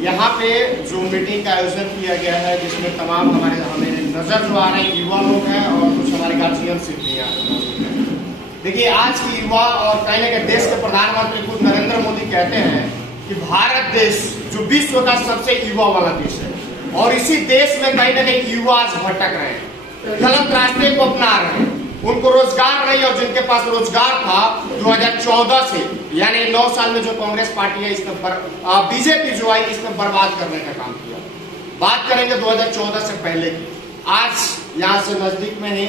यहाँ पे जो मीटिंग का आयोजन किया गया है, जिसमें तमाम हमें नजर जो आ रहे हैं युवा लोग हैं और कुछ हमारे गार्जियन से भी हैं। देखिए, आज की युवा और कहीं ना कहीं देश के प्रधानमंत्री खुद नरेंद्र मोदी कहते हैं कि भारत देश जो विश्व का सबसे युवा वाला देश है, और इसी देश में कहीं ना कहीं युवा आज भटक रहे हैं, गलत रास्ते को अपना रहे हैं, उनको रोजगार नहीं, और जिनके पास रोजगार था 2014 से, यानी 9 साल में जो कांग्रेस पार्टी है इसमें बीजेपी जो आई इसमें बर्बाद करने का काम किया। बात करेंगे 2014 से पहले की। आज यहाँ से नजदीक में ही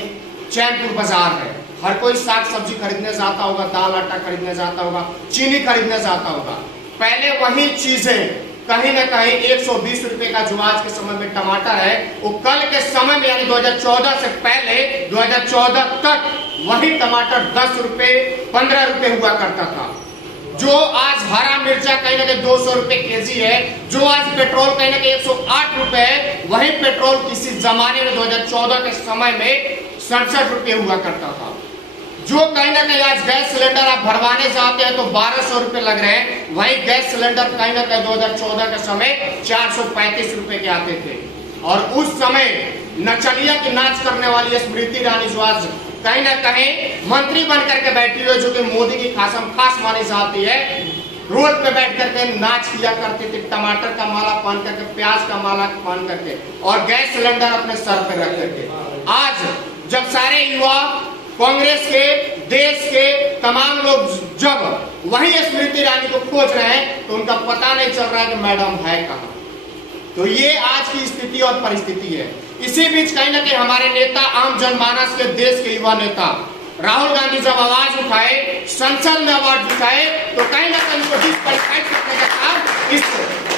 चैनपुर बाजार है, हर कोई साग सब्जी खरीदने जाता होगा, दाल आटा खरीदने जाता होगा, चीनी खरीदने जाता होगा। पहले वही चीजें कहीं ना कहीं 120 रुपए का जो आज के समय में टमाटर है, वो कल के समय में यानी 2014 से पहले 2014 तक वही टमाटर 10 रुपए 15 रुपए हुआ करता था। जो आज हरा मिर्चा कहीं ना कहीं 200 रुपए केजी है, जो आज पेट्रोल कहीं ना कहीं 108 रुपए है, वही पेट्रोल किसी जमाने में 2014 के समय में 67 रुपए हुआ करता था। जो कहीं ना कहीं आज गैस सिलेंडर आप भरवाने जाते हैं तो 1200 रुपए लग रहे हैं, वही गैस सिलेंडर कहीं ना कहीं 2014 के समय 435 रुपए के आते थे। और उस समय नचनिया की नाच करने वाली स्मृति ईरानी जो आज कहीं ना कहीं मंत्री बन करके बैठी हुई, जो कि मोदी की खास मानी जाती है, रोड पे बैठ करके नाच किया करते थे, टमाटर का माला पहन करके, प्याज का माला पहन करके, और गैस सिलेंडर अपने सर पे रख करके। आज जब सारे युवा कांग्रेस के, देश के तमाम लोग जब वही स्मृति ईरानी को खोज रहे हैं, तो उनका पता नहीं चल रहा है कि मैडम है कहाँ। तो ये आज की स्थिति और परिस्थिति है। इसी बीच कहीं ना कहीं हमारे नेता, आम जनमानस के, देश के युवा नेता राहुल गांधी जब आवाज उठाए, संसद में आवाज उठाए, तो कहीं ना कहीं उनको डिस्क्वालीफाई करने का काम इस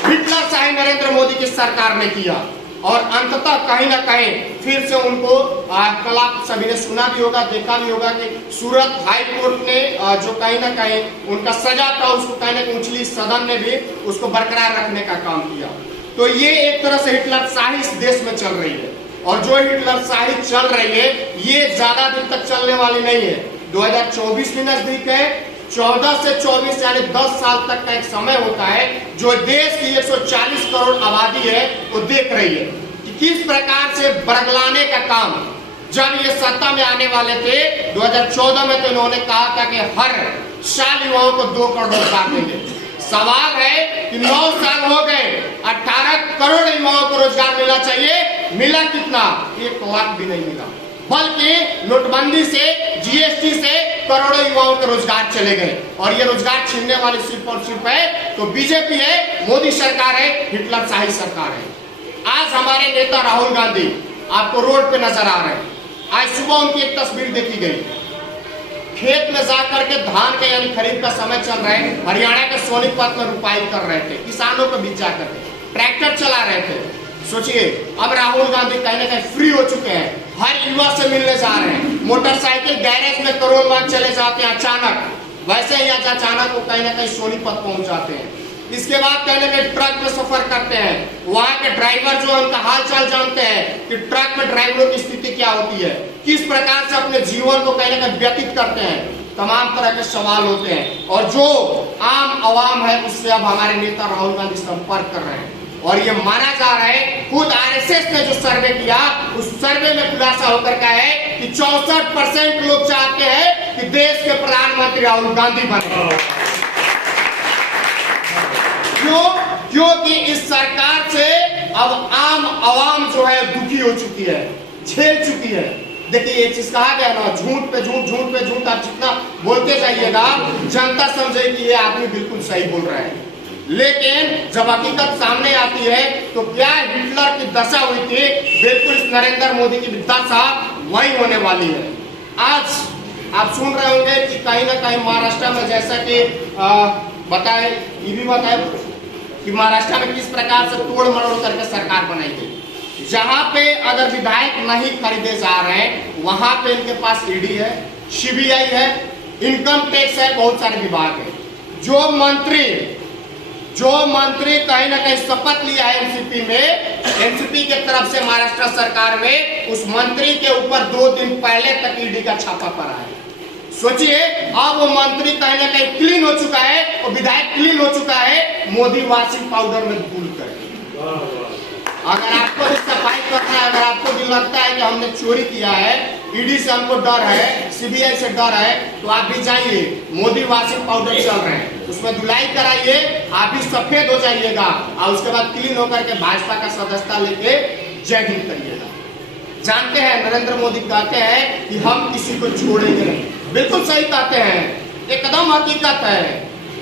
हिटलरशाही नरेंद्र मोदी की सरकार ने किया। और अंततः कहीं ना कहीं फिर से उनको कल आप सभी ने सुना भी होगा, देखा भी होगा कि सूरत हाई कोर्ट ने जो कहीं ना कहीं उनका सजा था, उसको कहीं ना कहीं उछली सदन ने भी उसको बरकरार रखने का काम किया। तो ये एक तरह से हिटलरशाही इस देश में चल रही है, और जो हिटलरशाही चल रही है ये ज्यादा दिन तक चलने वाली नहीं है। 2024 भी नजदीक है, 14 से 24 यानी 10 साल तक का एक समय होता है जो देश की 140 करोड़ आबादी है वो देख रही है कि किस प्रकार से बरगलाने का काम। जब ये सत्ता में आने वाले थे 2014 में, तो इन्होंने कहा था कि हर साल युवाओं को 2 करोड़ रोजगार देंगे। सवाल है कि 9 साल हो गए, 18 करोड़ युवाओं को रोजगार मिलना चाहिए, मिला कितना? 1 लाख भी नहीं मिला, बल्कि नोटबंदी से, जीएसटी से करोड़ों युवाओं के रोजगार चले गए। और ये रोजगार छीनने वाली सिर्फ और सिर्फ है तो बीजेपी है, मोदी सरकार है, हिटलरशाही सरकार है। आज हमारे नेता राहुल गांधी आपको रोड पे नजर आ रहे हैं। आज सुबह उनकी एक तस्वीर देखी गई, खेत में जाकर के धान के यानी खरीद का समय चल रहा है, हरियाणा के सोनीपत में रुपाई कर रहे थे, किसानों के बीच जाकर के ट्रैक्टर चला रहे थे। सोचिए, अब राहुल गांधी कहीं ना कहीं फ्री हो चुके हैं, हर युवा से मिलने जा रहे हैं, मोटरसाइकिल गैरेज में करोड़ मान चले जाते हैं अचानक, वैसे ही आज अचानक वो कहीं ना कहीं सोनीपत पहुंच जाते हैं। इसके बाद कहीं ना कहीं ट्रक में सफर करते हैं, वहां के ड्राइवर जो उनका हाल चाल जानते हैं कि ट्रक में ड्राइवरों की स्थिति क्या होती है, किस प्रकार से अपने जीवन को कहीं ना कहीं व्यतीत करते हैं, तमाम तरह के सवाल होते हैं। और जो आम आवाम है उससे अब हमारे नेता राहुल गांधी संपर्क कर रहे हैं, और ये माना जा रहा है, खुद आरएसएस ने जो सर्वे किया उस सर्वे में खुलासा होकर का है कि 64% लोग चाहते हैं कि देश के प्रधानमंत्री राहुल गांधी बने। क्यों? क्योंकि इस सरकार से अब आम आवाम जो है दुखी हो चुकी है, झेल चुकी है। देखिए, ये चीज कहा गया ना, झूठ पे झूठ, झूठ पे झूठ, आप जितना बोलते जाइएगा जनता समझे कि ये आदमी बिल्कुल सही बोल रहा है। लेकिन जब हकीकत सामने आती है तो क्या हिटलर की दशा हुई थी, बिल्कुल इस नरेंद्र मोदी की दशा वही होने वाली है। आज आप सुन रहे होंगे कि कहीं ना कहीं महाराष्ट्र में, जैसा कि बताए, ये भी बताए कि महाराष्ट्र में किस प्रकार से तोड़ मरोड़ करके सरकार बनाई गई। जहां पे अगर विधायक नहीं खरीदे जा रहे हैं, वहां पे इनके पास ईडी है, सीबीआई है, इनकम टैक्स है, बहुत सारे विभाग है। जो मंत्री कहीं ना कहीं शपथ लिया है एनसीपी में, एनसीपी के तरफ से महाराष्ट्र सरकार में, उस मंत्री के ऊपर 2 दिन पहले तक ईडी का छापा पड़ा है। सोचिए, अब वो मंत्री कहीं ना कहीं क्लीन हो चुका है, और विधायक क्लीन हो चुका है मोदी वॉशिंग पाउडर में धूल करके। अगर आपको भी सफाई करना है, अगर आपको भी लगता है कि हमने चोरी किया है, ईडी से हमको डर है, सीबीआई से डर है, तो आप भी जाइए, मोदी वॉशिंग पाउडर चल रहे हैं, उसमें धुलाई कराइए, आप भी सफेद हो जाइएगा, और उसके बाद क्लीन होकर के भाजपा का सदस्यता लेके जय हिंद करिएगा। जानते हैं नरेंद्र मोदी कहते हैं कि हम किसी को छोड़ेंगे नहीं, बिल्कुल सही कहते हैं, एकदम हकीकत है।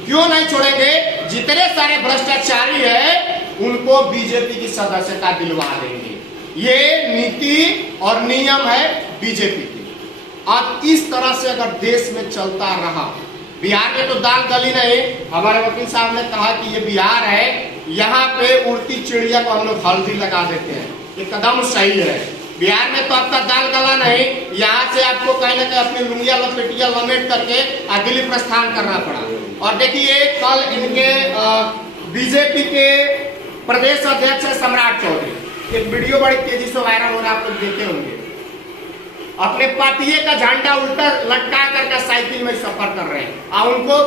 क्यों नहीं छोड़ेंगे? जितने सारे भ्रष्टाचारी है उनको बीजेपी की सदस्यता दिलवा देंगे। ये नीति और नियम है बीजेपी की। अब इस तरह से अगर देश में चलता रहा, बिहार में तो दाल गली नहीं, हमारे वकील साहब ने कहा कि ये बिहार है, यहाँ पे उड़ती चिड़िया को हम लोग हल्दी लगा देते हैं, ये कदम सही है। बिहार में तो आपका दाल गला नहीं, यहाँ से आपको कहीं ना कहीं अपनी लुंगिया लपेटिया लमेट करके दिल्ली प्रस्थान करना पड़ा। और देखिए, कल इनके बीजेपी के प्रदेश अध्यक्ष है सम्राट चौधरी, एक वीडियो बड़ी तेजी से वायरल हो रहा है, आप लोग देखे होंगे, अपने पार्टी का झंडा उल्टा लटका करके साइकिल में सफर कर रहे हैं। और उनको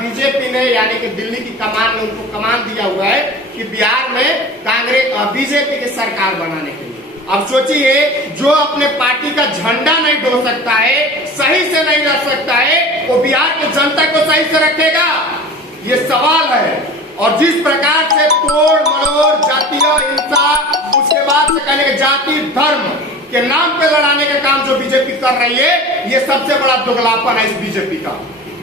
बीजेपी ने यानी कि दिल्ली की कमान ने उनको कमान दिया हुआ है कि बिहार में कांग्रेस बीजेपी की सरकार बनाने के लिए। अब सोचिए, जो अपने पार्टी का झंडा नहीं ढो सकता है, सही से नहीं रख सकता है, वो बिहार की जनता को सही से रखेगा? ये सवाल है। और जिस प्रकार से तोड़ मरोड़, जातीय हिंसा, उसके बाद से कहने के जाति धर्म के नाम पे लड़ाने का काम जो बीजेपी कर रही है, ये सबसे बड़ा दोगलापन है इस बीजेपी का।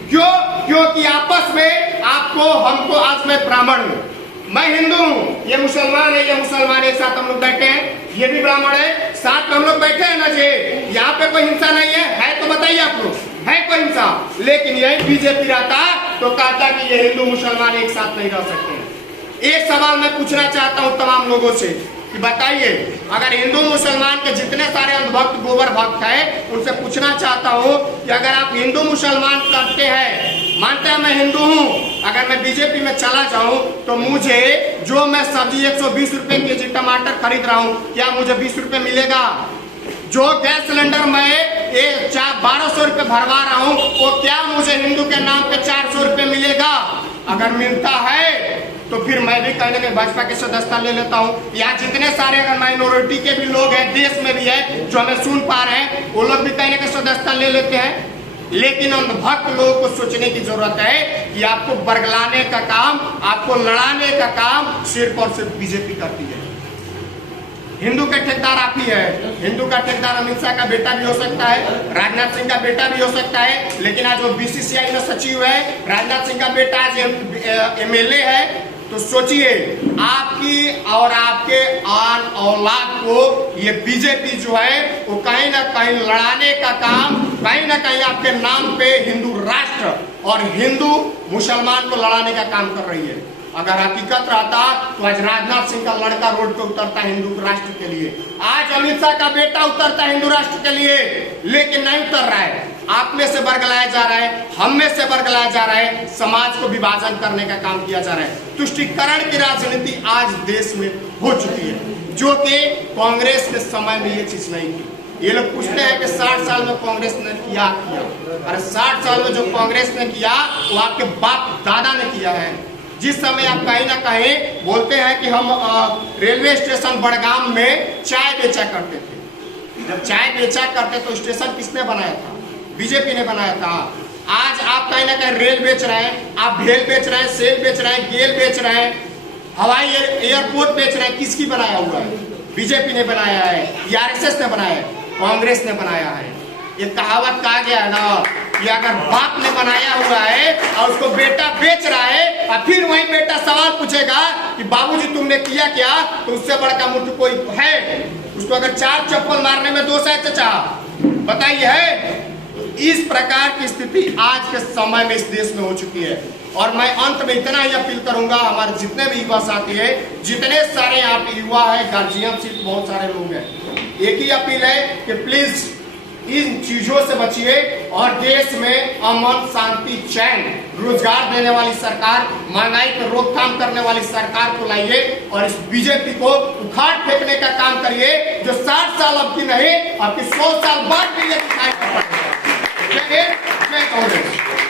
क्यों? क्योंकि आपस में आपको, हमको, आज मैं ब्राह्मण हूँ, मैं हिंदू हूँ, ये मुसलमान है, ये मुसलमान, एक साथ हम लोग बैठे हैं, ये भी ब्राह्मण है, साथ में हम लोग बैठे हैं ना जी, यहाँ पे कोई हिंसा नहीं है तो बताइए आप लोग, है कोई हिंसा? लेकिन यही बीजेपी रहता तो कहता कि ये हिंदू मुसलमान एक साथ नहीं रह सकते। एक सवाल मैं पूछना चाहता हूँ तमाम लोगों से कि बताइए, अगर हिंदू मुसलमान के जितने सारे अंधभक्त गोबर भक्त है, उनसे पूछना चाहता हूँ कि अगर आप हिंदू मुसलमान करते हैं, मानते हैं मैं हिंदू हूँ, अगर मैं बीजेपी में चला जाऊँ तो मुझे जो मैं सब्जी 120 रुपए केजी टमाटर खरीद रहा हूँ, क्या मुझे 20 रुपए मिलेगा? जो गैस सिलेंडर मैं 1200 रुपए भरवा रहा हूँ, वो क्या मुझे हिंदू के नाम पे 400 रुपए मिलेगा? अगर मिलता है तो फिर मैं भी कहने के भाजपा की सदस्यता ले लेता हूँ। यहाँ जितने सारे अगर माइनॉरिटी के भी लोग हैं, देश में भी है, जो हमें सुन पा रहे हैं, वो लोग भी कहने की सदस्यता ले लेते हैं। लेकिन अंधभक्त लोगों को सोचने की जरूरत है कि आपको बरगलाने का काम, आपको लड़ाने का काम सिर्फ और सिर्फ बीजेपी करती है। हिंदू का ठेकेदार आप ही है, हिंदू का ठेकेदार अमित शाह का बेटा भी हो सकता है, राजनाथ सिंह का बेटा भी हो सकता है, लेकिन आज वो बीसीसीआई में सचिव है, राजनाथ सिंह का बेटा आज एमएलए है। तो सोचिए, आपकी और आपके आन औलाद को ये बीजेपी जो है वो कहीं ना कहीं लड़ाने का काम, कहीं ना कहीं आपके नाम पे हिंदू राष्ट्र और हिंदू मुसलमान को लड़ाने का काम कर रही है। अगर हकीकत रहता तो आज राजनाथ सिंह का लड़का रोड पे उतरता हिंदू राष्ट्र के लिए, आज अमित शाह का बेटा उतरता हिंदू राष्ट्र के लिए, लेकिन नहीं उतर रहा है। आप में से बरगलाया जा रहा है, हम में से बरगलाया जा रहा है, समाज को विभाजन करने का काम किया जा रहा है। तुष्टीकरण की राजनीति आज देश में हो चुकी है, जो कि कांग्रेस के समय में ये चीज नहीं थी। ये लोग पूछते हैं कि 60 साल में कांग्रेस ने किया। अरे 60 साल में जो कांग्रेस ने किया वो आपके बाप दादा ने किया है। जिस समय आप कहीं ना कहीं बोलते हैं कि हम रेलवे स्टेशन बड़गाम में चाय बेचा करते थे, जब चाय बेचा करते तो स्टेशन किसने बनाया था? बीजेपी ने बनाया था। आज आप कहीं ना कहीं रेल बेच रहे हैं, आप भेल बेच रहे हैं, सेल बेच रहे हैं, गेल बेच रहे हैं, हवाई एयरपोर्ट बेच रहे हैं, किसकी बनाया हुआ है? बीजेपी ने बनाया है, आरएसएस ने बनाया है, कांग्रेस ने बनाया है। ये कहावत कहा गया है ना कि अगर बाप ने बनाया हुआ है और उसको बेटा बेच रहा है और फिर वही बेटा सवाल पूछेगा कि बाबूजी तुमने किया क्या, तो उससे बड़का मुठ कोई है? उसको अगर 4 चप्पल मारने में दोष है चाचा, बताइए है? इस प्रकार की स्थिति आज के समय में इस देश में हो चुकी है। और मैं अंत में इतना ही अपील करूंगा, हमारे जितने भी युवा साथी है, जितने सारे यहाँ पे युवा है, गार्जियनशिप बहुत सारे लोग हैं, एक ही अपील है कि प्लीज इन चीजों से बचिए और देश में अमन, शांति, चैन, रोजगार देने वाली सरकार, महंगाई पर रोकथाम करने वाली सरकार को लाइए और इस बीजेपी को उखाड़ फेंकने का काम करिए, जो 60 साल अब की नहीं, अब की 100 साल बाद भी ये दिखाई पड़ेगा। जय हिंद, जय कांग्रेस।